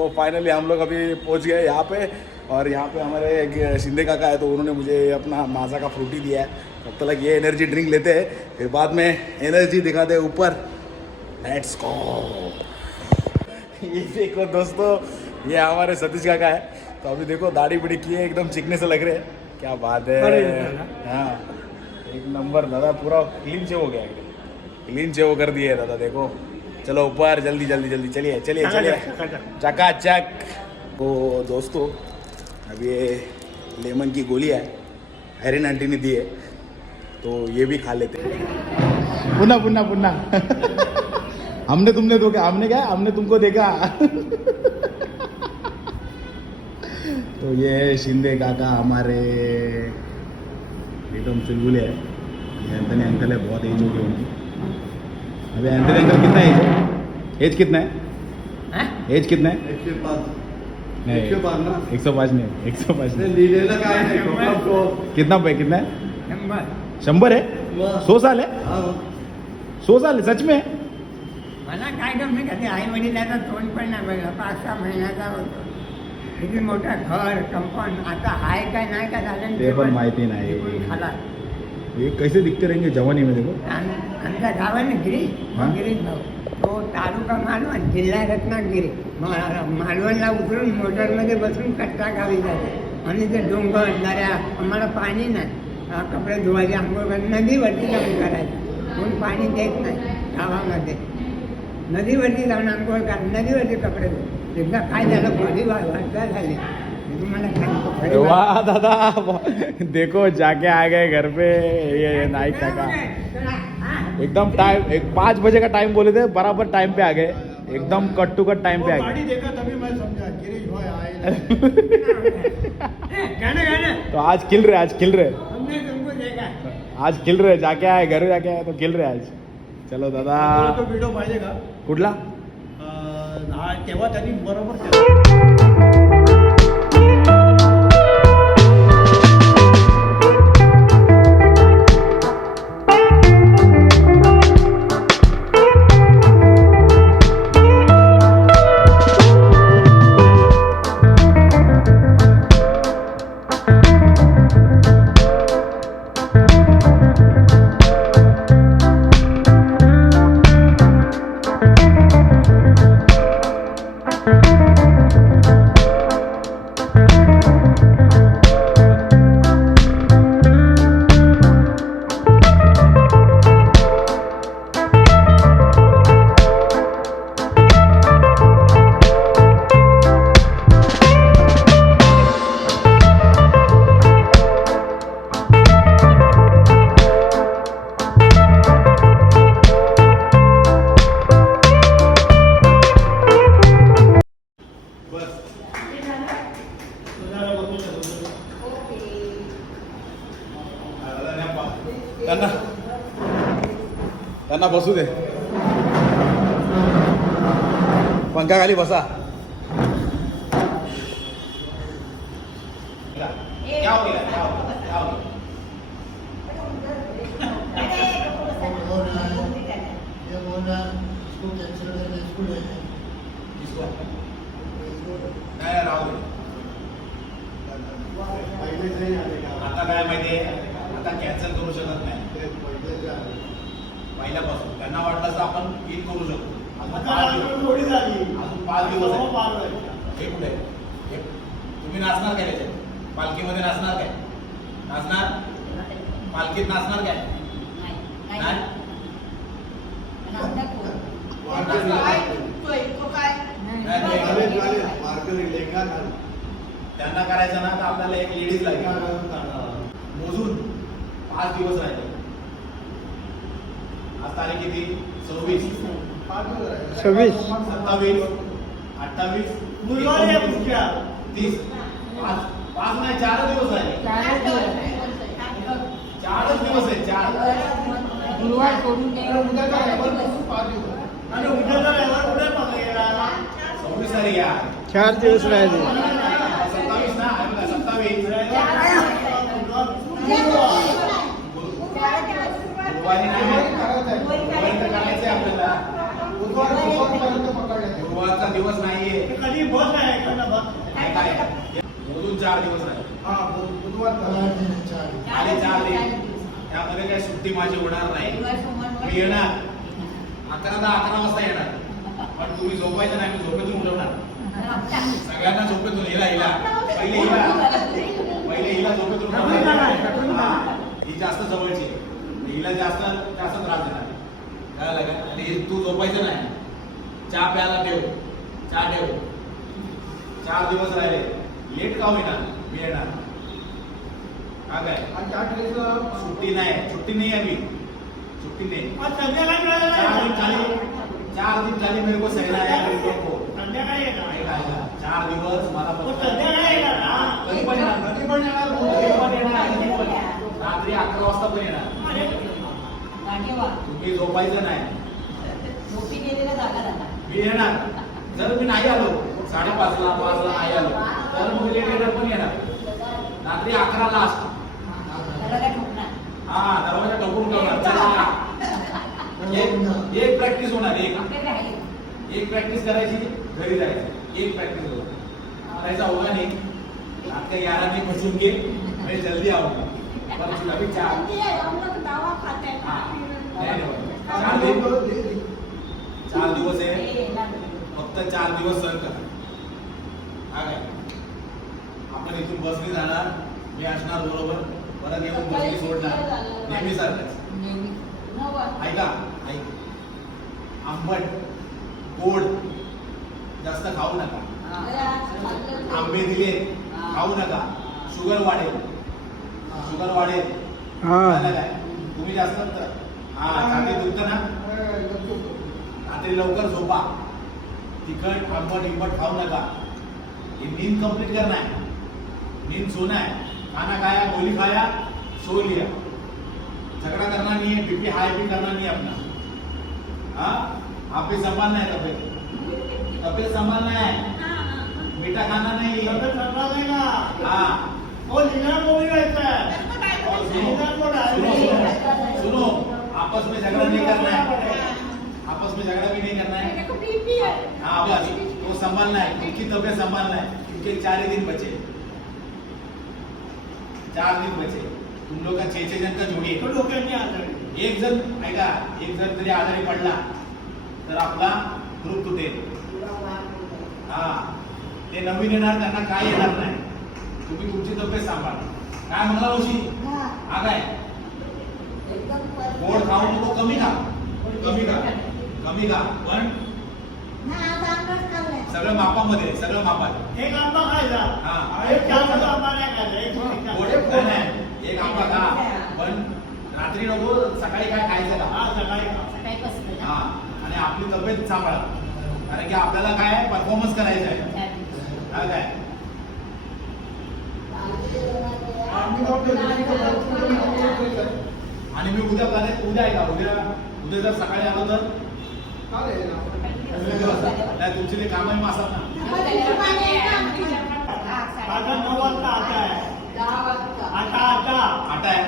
तो फाइनली हम लोग अभी पहुँच गए यहाँ पे और यहाँ पे हमारे एक शिंदे काका है तो उन्होंने मुझे अपना माजा का फ्रूटी दिया है। तब तो तक ये एनर्जी ड्रिंक लेते हैं फिर बाद में एनर्जी दिखाते हैं ऊपर। लेट्स गो ये देखो दोस्तों ये हमारे सतीश काका है। तो अभी देखो दाढ़ी बिड़ी किए एकदम चिकने से लग रहे हैं। क्या बात है। हाँ एक नंबर दादा पूरा क्लीन शेव हो गया। क्लीन क्लीन वो कर दिए दादा देखो। चलो ऊपर जल्दी जल्दी जल्दी चलिए चलिए चलिए। चकाचक तो दोस्तों अब ये लेमन की गोली है हैरिन आंटी ने दी है तो ये भी खा लेते हैं। पुन्हा पुन्हा पुन्हा हमने तुमने तो क्या? हमने क्या? हमने तुमको देखा। तो ये शिंदे काका हमारे एकदम चुलबुले है। ये अंकल है बहुत एज हो गई उनकी। अभी एंथनी अंकल कितना है? एज कितना है? एज कितना है? एकशे पाच। नहीं एकशे पाच ना? एक सौ पाँच नहीं एक सौ पाँच नहीं लिहिलेलं काय नाही कितना पे कितना है? शंभर है? सौ साल है? हा. सौ साल है सच में? मला काय मी कधी आई वडिलाचा तोंड पण नाही बघितलं. पाच सहा महिन्याचा होतो. किती मोठं घर कंपाऊंड आता आहे काय नाही का झालं ते पण माहिती नाही. खाला. ये कैसे दिखते रहेंगे जवानी में देखो? आम- आमच्या गावाने गिरीश हा? गिरीश भाऊ तो तालुका मालवण जिल्हा रत्नागिरी मा- मालवणला उतरून मोटरमध्ये बसून कट्टा गावी जाते। आणि ते डोंगर दऱ्या आम्हाला पाणी नाही. कपडे धुवायचे आंघोळ करायचे नदीवरती जाऊन करायचं. कोण पाणी देत नाही गावामध्ये. नदीवरती जाऊन आंघोळ करा नदीवरती कपडे धुवा एकदा काय झालं फळी वाटता झाली. वाह दादा. देखो जाके आ गए घर पे. ये नाइक काका. एकदम टाइम एक पाँच बजे का टाइम बोले थे बराबर टाइम पे आ गए. एकदम कट टू कट टाइम पे आ गाडी गए. देखा तभी मैं समझा गिरीश भाई आए गाणं गाणं तो आज खिल रहे आज खिल रहे. आज खिल रहे जाके आए घर जाके आए तो खिल रहे आज. चलो दादा. तो व्हिडिओ पाहिजे का? कुठला? हा तेव्हा त्यांनी बरोबर त्यांना. त्यांना बसू दे. पंखाखाली बसा. क्या हो गया क्या हो गया क्या हो गया इसको नाही नाही, राहू दे पहिलेच नाही आले का? आता काय माहितीये आता कॅन्सल करू शकत नाही ते पहिलेच आले. त्यांना वाटलं तर आपण ईद करू शकतो. अजून आता पाच दिवस. थोडी झाली. अजून पाच दिवस आहे. सव्वा बारा झाले. हे कुठे? तुम्ही नाचणार काय त्याच्यात? पालखीमध्ये नाचणार काय? नाचणार? पालखीत नाचणार काय. त्यांना करायचं ना तर आपल्याला एक लेडीज लागेल. मोजून पाच दिवस राहिले. आज तारीख किती? सव्वीस. सव्वीस. सत्तावीस अठ्ठावीस गुरुवारी आहे एकोणतीस, पुढच्या. तीस. पाच पाच नाही चार दिवस राहिले चारच दिवस. आहे चार. गुरुवार सोडून रविवारपासून पाच दिवस. आणि उद्याचा रविवार कुठे पकडलेला? सव्वीस तारीख आहे. चार दिवस राहिले. सत्तावीस ना? आहे सत्तावीस. गुरुवारी नाही आहे आपल्याला. बुधवार बुधवारपर्यंत पकडले. गुरुवारचा दिवस नाहीये. कधी बस आहे एखादा बस. काय काय? मोजून चार दिवस आहे. हा बु- बुधवार आले चार दिवस त्यामध्ये काही सुट्टी माझी होणार नाही. मी येणार. अकरा दहा अकरा वाजता येणार. पण तुम्ही झोपायचं नाही मी झोपेतून उठवणार. सगळ्यांना झोपेतून हिला हिला. पहिले हिला. पहिले हिला झोपेतून उठवणार. हा. ही जास्त जवळची आहे. हिला जास्त जास्त त्रास देणार. कळालं का? हे तू झोपायचं नाही. चहा प्यायला ठेव. चहा ठेव. चार दिवस राहिले. लेट का होईना? मी येणार. का काय? आणि त्या सुट्टी नाही. सुट्टी नाही आहे मी सुट्टी नाही. चार दिन नाही. झाली. मेरे को है मेरे को संध्याकाळी येणार. चार दिवस मला तो फक्त- संध्याकाळी येणार. हा. कधी पण येणार. कधी पण येणार. कधी पण येणार. रात्री अकरा वाजता पण येणार. तुम्ही झोपायचं नाही. मी येणार. जर मी नाही आलो साडेपाचला पाचला नाही आलो तर मग लेट येणार पण येणार. रात्री अकरा लास्ट हा दरवाजा ठोकून ठेवणार. चला. एक प्रॅक्टिस होणार एक. एक प्रॅक्टिस करायची घरी जायचं. एक प्रॅक्टिस होणार. करायचा होगा नहीं. का ग्यारह नहीं फंसून के मैं जल्दी आऊंगा पर अभी चार चार दिन चार दिवस आहे फक्त चार दिवस सर करा हा काय आपण इथून बसने जाणार मी असणार बरोबर परत येऊन बसने सोडणार नेहमी सारखंच ऐका ऐक आंबट गोड जास्त खाऊ नका. आंबे दिले खाऊ नका. शुगर वाढेल शुगर वाढेल काय तुम्ही जास्त हा दुखतं ना. रात्री लवकर झोपा. तिखट आंबट इंबट खाऊ नका. ये नींद कंप्लीट करना है नींद सोना है खाना खाया गोली खाया सो लिया. झगड़ा करना नहीं है बीपी हाई भी करना नहीं है अपना हाँ? आप भी संभालना है तबियत तबियत संभालना है मीठा खाना नहीं. तब्येत सांभाळायला हाँ. हो सुनो आपस में झगड़ा नहीं करना है. आपस में झगड़ा भी नहीं करना है हाँ बस. वो संभालना है उनकी तबियत संभालना है उनके चार ही दिन बचे. चार दिन बचे. तुम लोग का छह छह जन का जोड़ी तो आजारी एक जण ऐका एक जण तरी आजारी पडला तर आपला ग्रुप तुटेल. हा. ते नवीन येणार त्यांना काय येणार नाही. तुम्ही तुमची तब्येत सांभाळा. काय म्हणला होशी हा. काय गोड खाऊ नको कमी खा. कमी खा. कमी खा. पण सगळं मापामध्ये सगळं मापात. एक आंबा खायचा. हा. एक आंबा नाही खायचा. एक. नाही, आंबा खा. पण रात्री नको सकाळी काय खायचं का? हा सकाळी. हा. आणि आपली तब्येत सांभाळा. कारण की आपल्याला काय परफॉर्मन्स करायचा आहे. हा काय? आणि मी उद्या प्लॅनेट उद्या आहे का? उद्या उद्या जर सकाळी आलो तर? नाही तुमचे ते काम आहे असतात ना. आता नऊ वाजता आता आहे. आता आता. आटा आहे?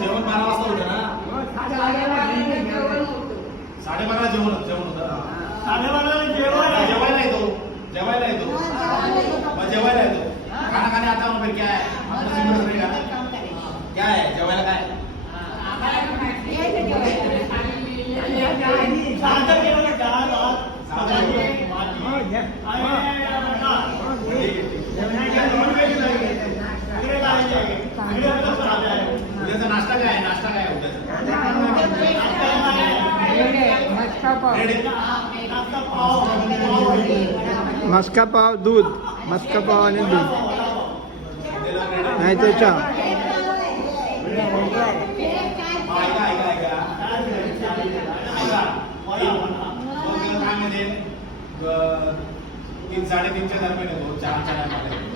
जेवण बारा वाजता होतं ना? साडेबारा जेवण जेवण होतं साडेबाराला जेवण आहे. जेवायला येतो जेवायला येतो मग जेवायला येतो खाना खाने आता हूँ फिर क्या है अपना सिमरन रहेगा क्या है जेवायला काय साधं जेवण आहे, डाळ, भात, साधं जेवण. भाजी. आणि भात. उद्याचा इकडे काय आहे? इकडे आपलं साधं आहे. नाश्ता काय आहे नाश्ता काय आहे उद्याचा रेडी नाश्ता पाव, पाव भाजी. मस्का पाव दूध मस्का पाव आणि दूध उद्याचा रेडी नाही तर चहा तीन साडेतीनच्या दरम्यान येतो चारच्या टायमाला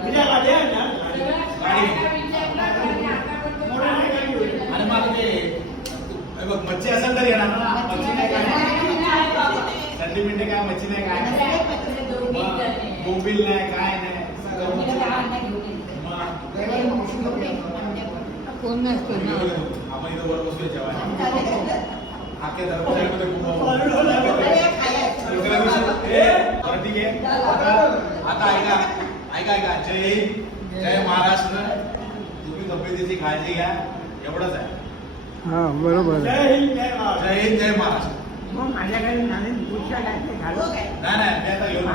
उद्या गाडी आहे ना? गाडी मोठी नाही गाडी होईल. आणि मला ते बघ मच्छी असेल तर येणार ना मच्छी नाही काय थंडी मिंडे काय मच्छी नाही काय मोबिल नाही काय नाही सगळं मच्छी. मग कोण नसतो ना. ठीक आहे आता आता ऐका ऐका ऐका जय हिंद जय महाराष्ट्र. तुम्ही तब्येतीची काळजी घ्या एवढंच आहे हा बरोबर आहे. जय हिंद जय महाराष्ट्र जय हिंद जय महाराष्ट्र मग माझ्याकडे पुढच्या घातले घालू नाही नाही आता घेऊन